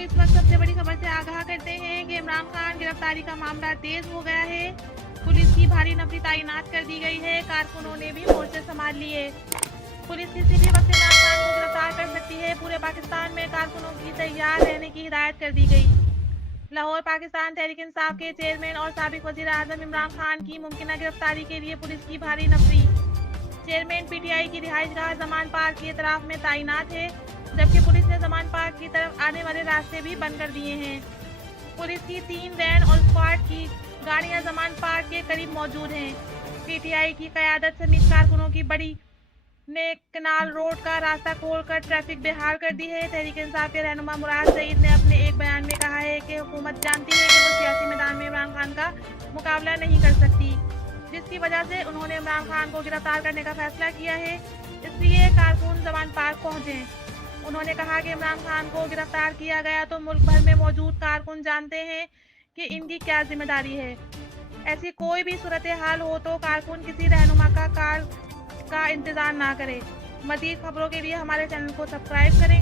इस वक्त सबसे बड़ी खबर से आगाह करते हैं कि इमरान खान गिरफ्तारी का मामला तेज हो गया है। पुलिस की भारी नफरी तैनात कर दी गई है। कारकुनों ने भी मोर्चे संभाल लिए। पुलिस किसी भी वक्त इमरान खान को गिरफ्तार कर सकती है। पूरे पाकिस्तान में कारकुनों की तैयार रहने की हिदायत कर दी गई। लाहौर पाकिस्तान तहरीक इंसाफ के चेयरमैन और साबिक वजीर आजम इमरान खान की मुमकिन गिरफ्तारी के लिए पुलिस की भारी नफरी। चेयरमैन पीटीआई की रिहाइशगाह जमान पार्क की इतराफ में तैनात है, जबकि पुलिस ने जमान पार्क की तरफ आने वाले रास्ते भी बंद कर दिए हैं। पुलिस की 3 वैन और स्क्वाड की गाड़ियां जमान पार्क के करीब मौजूद हैं। पीटीआई की क़यादत समेत कारकुनों की बड़ी ने कनाल रोड का रास्ता खोलकर ट्रैफिक बेहाल कर दी है। तहरीक इंसाफ के रहनुमा मुराद सईद ने अपने एक बयान में कहा है कि हुकूमत जानती है कि वो सियासी मैदान में इमरान खान का मुकाबला नहीं कर सकती, जिसकी वजह से उन्होंने इमरान खान को गिरफ्तार करने का फैसला किया है। इसलिए कारकुन जमान पार्क पहुंचे। उन्होंने कहा कि इमरान खान को गिरफ्तार किया गया तो मुल्क भर में मौजूद कारकुन जानते हैं कि इनकी क्या जिम्मेदारी है। ऐसी कोई भी सूरत हाल हो तो कारकुन किसी रहनुमा का इंतजार ना करें। मज़ीद खबरों के लिए हमारे चैनल को सब्सक्राइब करें।